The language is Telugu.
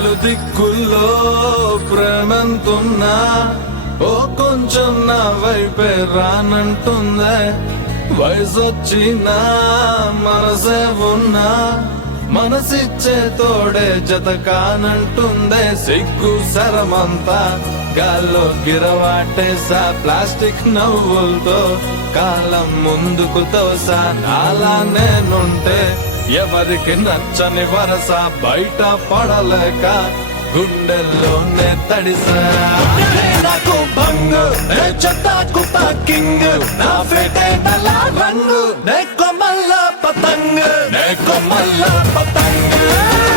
నలుదిక్కుల్లో ప్రేమంతున్నా ఓ కొంచెం నా వైపే రానంటుందే. వయసొచ్చినా మనసే ఉన్నా మనసిచ్చే తోడే జత కానంటుందే. సిగ్గు శరమంతా గాల్లో గిరవాటేసా, ప్లాస్టిక్ నవ్వులతో కాలం ముందుకు తోసా. నాలా నేనుంటే ఎవరికి నచ్చని వరస, బయట పడలేక గుండెల్లోనే తడిసా. నాకు భంగు చెత్తాకు కింగ్, నా ఫేటే నల్ల రంగు, నే కొమ్మల్ల పతంగ్, నే కొమ్మల్ల పతంగ్.